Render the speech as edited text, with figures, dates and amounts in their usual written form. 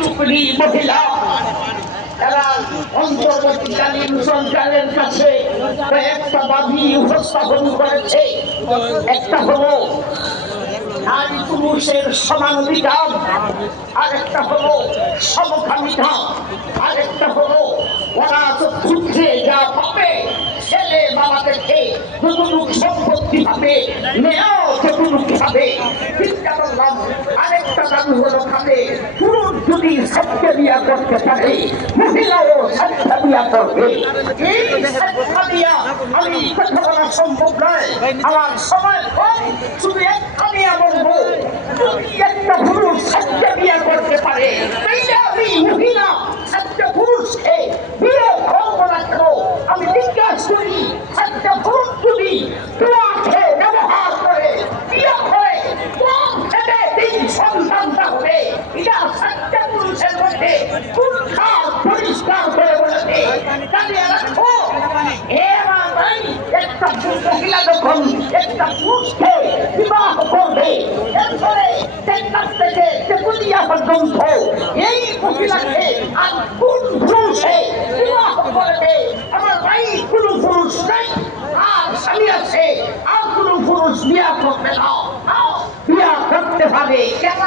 টুকরি মহিলা এরা অন্তর্বর্তীকালীন সরকারের কাছে একটা দাবি উপস্থাপন করেছে। একটা হলো নারী পুরুষের সমান অধিকার, আরেকটা হলো সমকামিতা, আরেকটা হলো ওরা যুদ্ধে যা পাবে ছেলে বাবাদেরকে যতটুক সম্পত্তি পাবে, মেয়েও যতটুক পাবে। চিন্তা করলাম আরেকটা দাবি হলো খাবে পুরুষ যদি সাথে বিয়া করতে পারে মহিলাও সাথে বিয়া করবে। এই সাথে বিয়া আমি কথা বলা সম্ভব নয়, আমার সময় কম, শুধু একটা বিয়া বলবো। যদি একটা পুরুষ সাথে বিয়া করতে পারে তাইলে আমি মহিলা সাথে পুরুষকে বিয়ে করবো না কেন? আমি জিজ্ঞাসা করি সাথে পুরুষ যদি তোমাকে ব্যবহার করে বিয়ে করে কম থেকে তিন সন্তানটা হবে, এটা সাথে পুরুষের মধ্যে পরিষ্কার করে বলেছে। জানিয়ে রাখো একটা মহিলা যখন একটা পুরুষকে বিবাহ করবে এরপরে থেকে তেতুলিয়া পর্যন্ত এই মহিলাকে আর কোন পুরুষে বিবাহ করবে? আমার ভাই কোন পুরুষ নাই, আর স্বামী আছে, আর কোন পুরুষ বিয়া করবে না, বিয়া করতে পারে কেন?